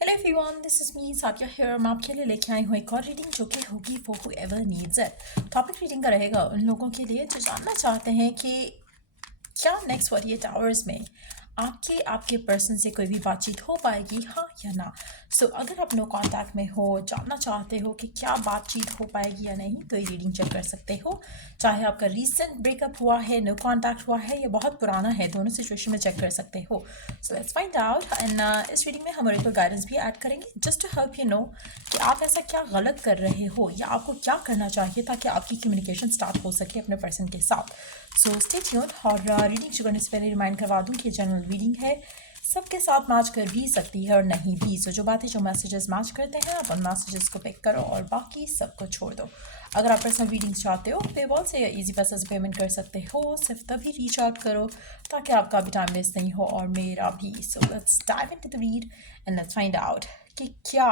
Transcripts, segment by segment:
Hello everyone, this is me Saikia here. मैं आपके लिए लेके आई हूँ एक और रीडिंग जो कि होगी for whoever needs it. Topic reading का रहेगा उन लोगों के लिए जो जानना चाहते हैं कि क्या नेक्स्ट 48 आवर्स में आपके आपके पर्सन से कोई भी बातचीत हो पाएगी, हाँ या ना। सो अगर आप नो कांटेक्ट में हो, जानना चाहते हो कि क्या बातचीत हो पाएगी या नहीं, तो ये रीडिंग चेक कर सकते हो। चाहे आपका रीसेंट ब्रेकअप हुआ है, नो कांटेक्ट हुआ है या बहुत पुराना है, दोनों सिचुएशन में चेक कर सकते हो। So let's find out. And इस रीडिंग में हम ओरेकल गाइडेंस भी ऐड करेंगे just to help you know कि आप ऐसा क्या गलत कर रहे हो या आपको क्या करना चाहिए ताकि आपकी कम्युनिकेशन स्टार्ट हो सके अपने पर्सन के साथ। So stay tuned. और रीडिंग शुरू करने से पहले रिमाइंड करवा दूं कि ये जनरल रीडिंग है, सबके साथ मैच कर भी सकती है और नहीं भी। सो जो बातें जो मैसेजेस मैच करते हैं आप उन मैसेजेस को पिक करो और बाकी सबको छोड़ दो। अगर आप पर्सनल रीडिंग्स चाहते हो पेपॉल से या इजी पैसा से पेमेंट कर सकते हो, सिर्फ तभी रीच आउट करो ताकि आपका भी टाइम वेस्ट नहीं हो और मेरा भी। So let's dive into the read and let's find out कि क्या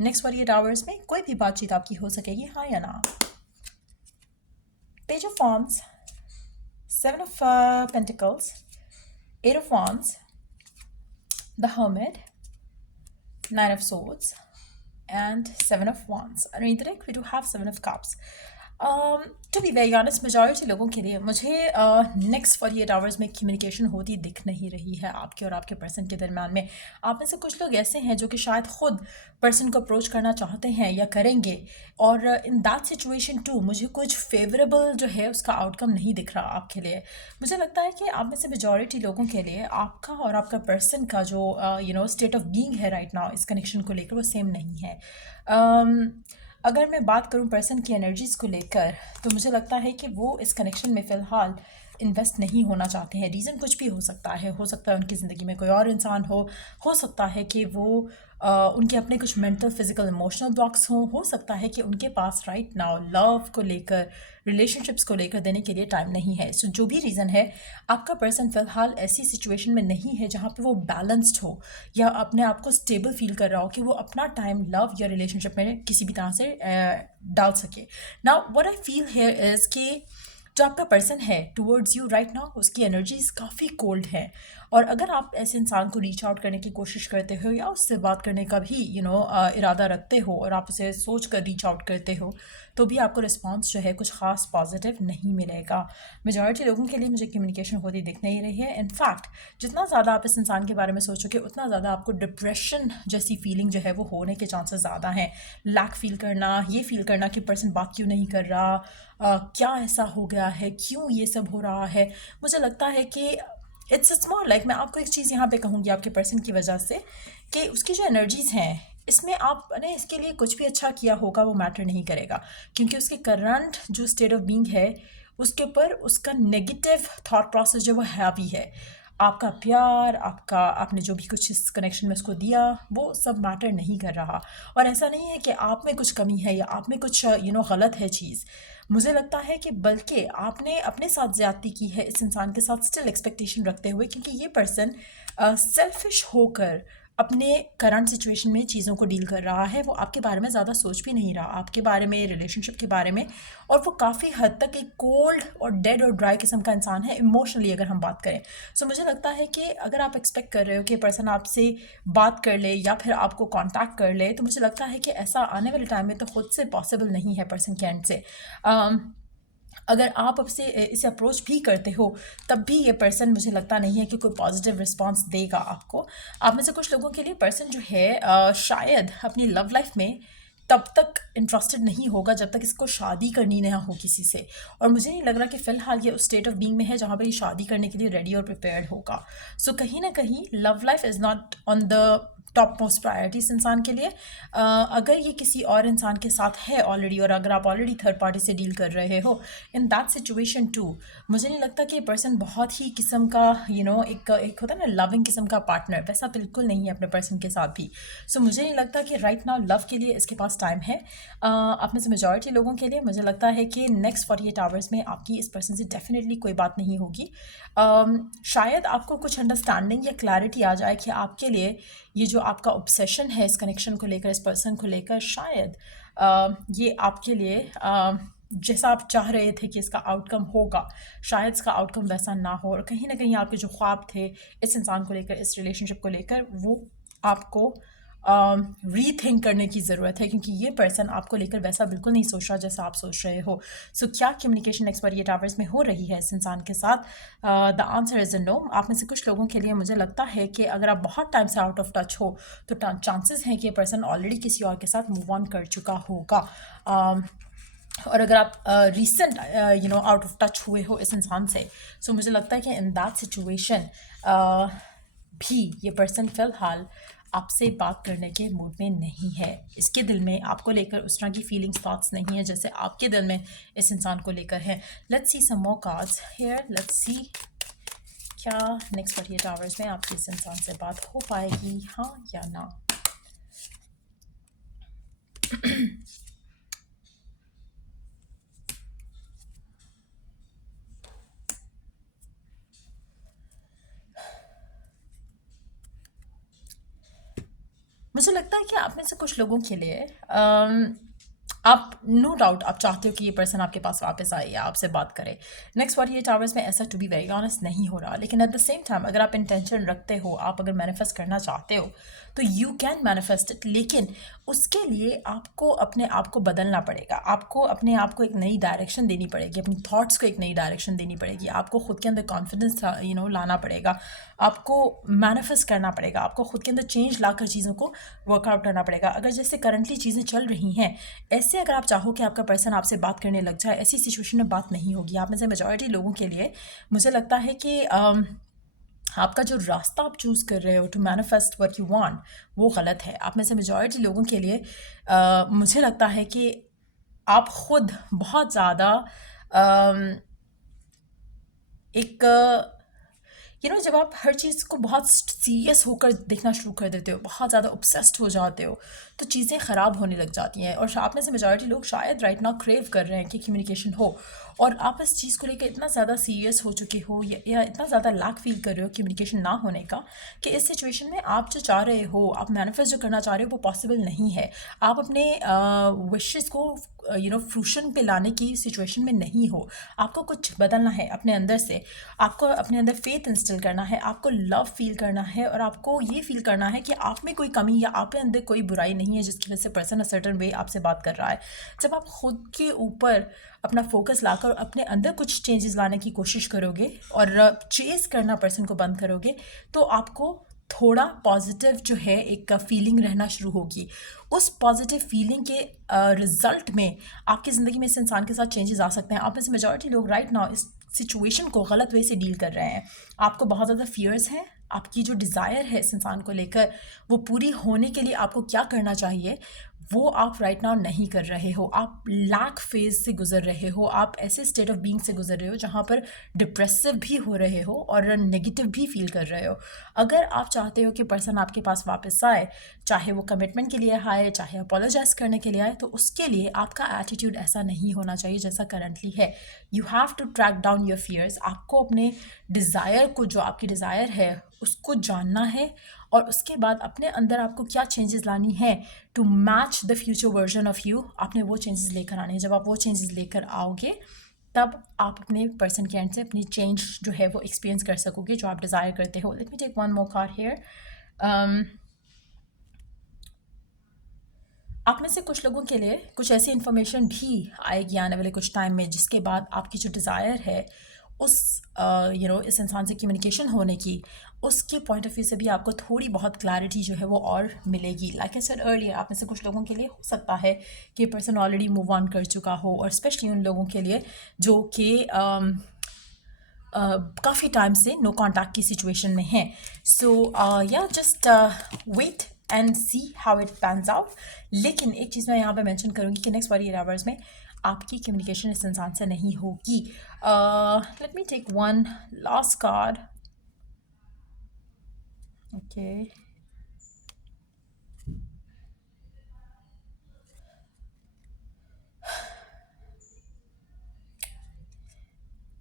नेक्स्ट 48 आवर्स में कोई भी बातचीत आपकी हो सकेगी, हाँ या ना। Page of forms, Seven of Pentacles, Eight of Wands, the Hermit, Nine of Swords, and Seven of Wands. Underneath it, we do have Seven of Cups. To be very honest, majority लोगों के लिए मुझे next 48 hours में communication होती दिख नहीं रही है आपके और आपके पर्सन के दरम्यान में। आप में से कुछ लोग ऐसे हैं जो कि शायद खुद पर्सन को अप्रोच करना चाहते हैं या करेंगे, और इन दैट सिचुएशन टू मुझे कुछ फेवरेबल जो है उसका आउटकम नहीं दिख रहा आपके लिए। मुझे लगता है कि आप में से मेजॉरिटी लोगों के लिए आपका और आपका पर्सन का जो स्टेट ऑफ बीइंग है राइट नाउ इस कनेक्शन को लेकर वो सेम नहीं है। अगर मैं बात करूं पर्सन की एनर्जीज़ को लेकर, तो मुझे लगता है कि वो इस कनेक्शन में फ़िलहाल इन्वेस्ट नहीं होना चाहते हैं। रीज़न कुछ भी हो सकता है उनकी ज़िंदगी में कोई और इंसान हो सकता है कि वो उनके अपने कुछ मेंटल, फिजिकल, इमोशनल ब्लॉक्स हो सकता है कि उनके पास राइट नाउ लव को लेकर, रिलेशनशिप्स को लेकर देने के लिए टाइम नहीं है। सो जो भी रीज़न है, आपका पर्सन फ़िलहाल ऐसी सिचुएशन में नहीं है जहाँ पे वो बैलेंस्ड हो या अपने आप को स्टेबल फील कर रहा हो कि वो अपना टाइम लव या रिलेशनशिप में किसी भी तरह से डाल सके। Now what I feel here is कि जो आपका पर्सन है टुवर्ड्स यू राइट नाउ उसकी एनर्जीज काफ़ी कोल्ड है, और अगर आप ऐसे इंसान को रीच आउट करने की कोशिश करते हो या उससे बात करने का भी इरादा रखते हो और आप उसे सोच कर रीच आउट करते हो, तो भी आपको रिस्पांस जो है कुछ ख़ास पॉजिटिव नहीं मिलेगा। मेजॉरिटी लोगों के लिए मुझे कम्युनिकेशन होती दिख नहीं रही है। इनफैक्ट जितना ज़्यादा आप इस इंसान के बारे में सोचोगे उतना ज़्यादा आपको डिप्रेशन जैसी फीलिंग जो है वो होने के चांसेस ज़्यादा हैं। लैक फील करना, ये फील करना कि पर्सन बात क्यों नहीं कर रहा, क्या ऐसा हो गया है, क्यों ये सब हो रहा है। मुझे लगता है कि इट्स मोर लाइक, मैं आपको एक चीज़ यहाँ पे कहूँगी आपके पर्सन की वजह से, कि उसकी जो एनर्जीज़ हैं इसमें आपने इसके लिए कुछ भी अच्छा किया होगा वो मैटर नहीं करेगा, क्योंकि उसके करंट जो स्टेट ऑफ बीइंग है उसके ऊपर उसका नेगेटिव थॉट प्रोसेस जो वो हैवी है। आपका प्यार, आपने जो भी कुछ इस कनेक्शन में उसको दिया वो सब मैटर नहीं कर रहा। और ऐसा नहीं है कि आप में कुछ कमी है या आप में कुछ गलत है चीज़। मुझे लगता है कि बल्कि आपने अपने साथ ज़्यादती की है इस इंसान के साथ स्टिल एक्सपेक्टेशन रखते हुए, क्योंकि ये पर्सन सेल्फिश होकर अपने करंट सिचुएशन में चीज़ों को डील कर रहा है। वो आपके बारे में ज़्यादा सोच भी नहीं रहा, आपके बारे में, रिलेशनशिप के बारे में, और वो काफ़ी हद तक एक कोल्ड और डेड और ड्राई किस्म का इंसान है इमोशनली अगर हम बात करें। सो मुझे लगता है कि अगर आप एक्सपेक्ट कर रहे हो कि पर्सन आपसे बात कर ले या फिर आपको कांटेक्ट कर ले, तो मुझे लगता है कि ऐसा आने वाले टाइम में तो खुद से पॉसिबल नहीं है पर्सन के एंड से। अगर आप अब से इसे अप्रोच भी करते हो तब भी ये पर्सन मुझे लगता नहीं है कि कोई पॉजिटिव रिस्पांस देगा आपको। आप में से कुछ लोगों के लिए पर्सन जो है शायद अपनी लव लाइफ में तब तक इंटरेस्टेड नहीं होगा जब तक इसको शादी करनी ना हो किसी से, और मुझे नहीं लग रहा कि फ़िलहाल ये उस स्टेट ऑफ बीइंग में है जहाँ पर ये शादी करने के लिए रेडी और प्रिपेयर्ड होगा। सो कहीं ना कहीं love life is not on the top most priority इस इंसान के लिए। अगर ये किसी और इंसान के साथ है ऑलरेडी, और अगर आप ऑलरेडी थर्ड पार्टी से डील कर रहे हो इन दैट सिचुएशन टू, मुझे नहीं लगता कि ये पर्सन बहुत ही किस्म का एक होता है ना लविंग किस्म का पार्टनर, वैसा बिल्कुल नहीं है अपने पर्सन के साथ भी। सो मुझे नहीं लगता कि राइट नाउ लव के लिए इसके पास टाइम है। आप में से मेजॉरिटी लोगों के लिए मुझे लगता है कि नेक्स्ट 48 आवर्स में आपकी इस पर्सन से डेफिनेटली कोई बात नहीं होगी। शायद आपको कुछ अंडरस्टैंडिंग या क्लैरिटी आ जाए कि आपके लिए ये जो आपका ऑब्सेशन है इस कनेक्शन को लेकर, इस पर्सन को लेकर, शायद ये आपके लिए जैसा आप चाह रहे थे कि इसका आउटकम होगा, शायद इसका आउटकम वैसा ना हो, और कहीं ना कहीं आपके जो ख्वाब थे इस इंसान को लेकर, इस रिलेशनशिप को लेकर, वो आपको रीथिंक करने की ज़रूरत है, क्योंकि ये पर्सन आपको लेकर वैसा बिल्कुल नहीं सोच रहा जैसा आप सोच रहे हो. सो क्या कम्युनिकेशन नेक्स्ट 48 आवर्स में हो रही है इस इंसान के साथ? The answer is no. आप में से कुछ लोगों के लिए मुझे लगता है कि अगर आप बहुत टाइम से आउट ऑफ टच हो तो चांसेस हैं कि ये पर्सन ऑलरेडी किसी और के साथ मूव ऑन कर चुका होगा. और अगर आप रिसेंट आउट ऑफ टच हुए हो इस इंसान से, सो मुझे लगता है कि इन दैट सिचुएशन भी ये पर्सन फ़िलहाल आपसे बात करने के मूड में नहीं है. इसके दिल में आपको लेकर उस तरह की फीलिंग्स थॉट्स नहीं है जैसे आपके दिल में इस इंसान को लेकर है. Let's see some more cards here. Let's see क्या नेक्स्ट 48 आवर्स में आपकी इस इंसान से बात हो पाएगी, हाँ या ना. मुझे लगता है कि आप में से कुछ लोगों के लिए आप नो डाउट आप चाहते हो कि ये पर्सन आपके पास वापस आए या आपसे बात करे. नेक्स्ट 48 आवर्स में ऐसा टू बी वेरी ऑनेस्ट नहीं हो रहा. लेकिन एट द सेम टाइम अगर आप इंटेंशन रखते हो, आप अगर मैनिफेस्ट करना चाहते हो तो यू कैन मैनिफेस्ट इट. लेकिन उसके लिए आपको अपने आप को बदलना पड़ेगा. आपको अपने आप को एक नई डायरेक्शन देनी पड़ेगी, अपनी थॉट्स को एक नई डायरेक्शन देनी पड़ेगी. आपको खुद के अंदर कॉन्फिडेंस लाना पड़ेगा. आपको मैनिफेस्ट करना पड़ेगा. आपको खुद के अंदर चेंज लाकर चीज़ों को वर्कआउट करना पड़ेगा. अगर जैसे करंटली चीज़ें चल रही हैं ऐसे अगर आप चाहो कि आपका पर्सन आपसे बात करने लग जाए, ऐसी सिचुएशन में बात नहीं होगी. आप में से मेजॉरिटी लोगों के लिए मुझे लगता है कि आपका जो रास्ता आप चूज़ कर रहे हो to manifest what you want वो गलत है. आप में से मेजॉरिटी लोगों के लिए मुझे लगता है कि आप खुद बहुत ज़्यादा एक जब आप हर चीज़ को बहुत सीरियस होकर देखना शुरू कर देते हो, बहुत ज़्यादा ऑब्सेस्ड हो जाते हो, तो चीज़ें ख़राब होने लग जाती हैं. और आप में से मेजॉरिटी लोग शायद राइट नाउ क्रेव कर रहे हैं कि कम्युनिकेशन हो, और आप इस चीज़ को लेकर इतना ज़्यादा सीरियस हो चुके हो या इतना ज़्यादा लैक फील कर रहे हो कम्युनिकेशन ना होने का, कि इस सिचुएशन में आप जो चाह रहे हो, आप मैनिफेस्ट जो करना चाह रहे हो वो पॉसिबल नहीं है. आप अपने विशेस को फ्रूशन पे लाने की सिचुएशन में नहीं हो. आपको कुछ बदलना है अपने अंदर से. आपको अपने अंदर फेथ इंस्टिल करना है, आपको लव फील करना है, और आपको ये फील करना है कि आप में कोई कमी या आप में अंदर कोई बुराई नहीं है जिसकी वजह से पर्सन अ सर्टन वे आपसे बात कर रहा है. जब आप खुद के ऊपर अपना फोकस लाकर अपने अंदर कुछ चेंजेस लाने की कोशिश करोगे और चेस करना पर्सन को बंद करोगे, तो आपको थोड़ा पॉजिटिव जो है एक फीलिंग रहना शुरू होगी. उस पॉजिटिव फीलिंग के रिजल्ट में आपकी ज़िंदगी में इस इंसान के साथ चेंजेस आ सकते हैं. आप में से मेजॉरिटी लोग राइट नाउ इस सिचुएशन को गलत वे से डील कर रहे हैं. आपको बहुत ज़्यादा फियर्स हैं. आपकी जो डिज़ायर है इस इंसान को लेकर, वो पूरी होने के लिए आपको क्या करना चाहिए वो आप राइट नाउ नहीं कर रहे हो. आप लैक फेज से गुजर रहे हो. आप ऐसे स्टेट ऑफ बीइंग से गुजर रहे हो जहाँ पर डिप्रेसिव भी हो रहे हो और नेगेटिव भी फील कर रहे हो. अगर आप चाहते हो कि पर्सन आपके पास वापस आए, चाहे वो कमिटमेंट के लिए आए, चाहे अपोलोजाइज करने के लिए आए, तो उसके लिए आपका एटीट्यूड ऐसा नहीं होना चाहिए जैसा करंटली है. You have to track down your fears. आपको अपने डिज़ायर को, जो आपकी डिज़ायर है उसको जानना है, और उसके बाद अपने अंदर आपको क्या चेंजेस लानी है to match the future version of you. आपने वो चेंजेस लेकर आने हैं. जब आप वो चेंजेस लेकर आओगे तब आप अपने पर्सन के एंड से अपनी चेंज जो है वो एक्सपीरियंस कर सकोगे जो आप डिज़ायर करते हो. Let me take one more card here. आप में से कुछ लोगों के लिए कुछ ऐसी इन्फॉर्मेशन भी आएगी आने वाले कुछ टाइम में जिसके बाद आपकी जो डिज़ायर है उस इस इंसान से कम्युनिकेशन होने की, उसके पॉइंट ऑफ व्यू से भी आपको थोड़ी बहुत क्लैरिटी जो है वो और मिलेगी. लाइक आई सेड अर्लियर, आप में से कुछ लोगों के लिए हो सकता है कि पर्सन ऑलरेडी मूव ऑन कर चुका हो, और स्पेशली उन लोगों के लिए जो कि काफ़ी टाइम से नो कॉन्टैक्ट की सिचुएशन में हैं. सो या just wait and see how it pans out. लेकिन एक चीज़ मैं यहाँ पे मेंशन करूँगी कि नेक्स्ट 48 आवर्स में आपकी कम्युनिकेशन इस इंसान से नहीं होगी. Let me take one last card. Okay,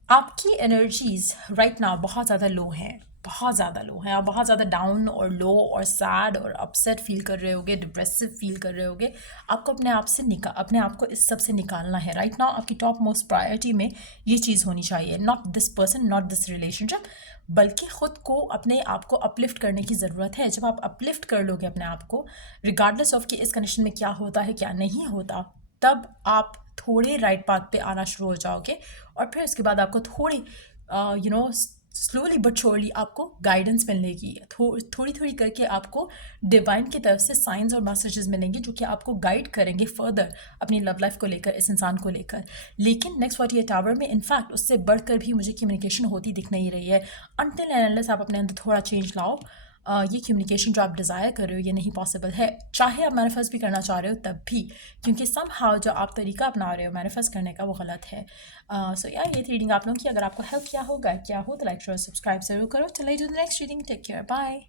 आपकी एनर्जीज राइट नाउ बहुत ज़्यादा लो हैं. बहुत ज़्यादा लो है, आप बहुत ज़्यादा डाउन और लो और सैड और अपसेट फील कर रहे होगे, डिप्रेसिव फील कर रहे होगे, आपको अपने आप को इस सब से निकालना है। राइट नाउ आपकी टॉप मोस्ट प्रायोरिटी में ये चीज़ होनी चाहिए, not this person, not this relationship, बल्कि ख़ुद को, अपने आप को अपलिफ्ट करने की ज़रूरत है। जब आप अपलिफ्ट कर लोगे अपने आप को, रिगार्डलेस ऑफ कि इस कंडीशन में क्या होता है क्या नहीं होता, तब आप थोड़े राइट पाथ पे आना शुरू हो जाओगे। और फिर उसके बाद आपको थोड़ी स्लोली बट श्योरली आपको गाइडेंस मिलेगी, थोड़ी थोड़ी करके आपको डिवाइन की तरफ से साइंस और मैसेजेस मिलेंगे जो कि आपको गाइड करेंगे फर्दर अपनी लव लाइफ को लेकर, इस इंसान को लेकर। लेकिन नेक्स्ट 48 आवर में इनफैक्ट उससे बढ़कर भी मुझे कम्युनिकेशन होती दिख नहीं रही है। अनटिल एंड अनलेस आप अपने अंदर थोड़ा चेंज लाओ, ये कम्युनिकेशन जो आप डिज़ायर कर रहे हो ये नहीं पॉसिबल है, चाहे आप मैनिफेस्ट भी करना चाह रहे हो तब भी, क्योंकि समहाउ जो आप तरीका अपना रहे हो मैनिफेस्ट करने का वो गलत है। सो यार ये रीडिंग आप लोगों की अगर आपको हेल्प किया हो, गाइड किया हो, तो लाइक शेयर सब्सक्राइब जरूर करो। चलिए do the next reading, take care, bye.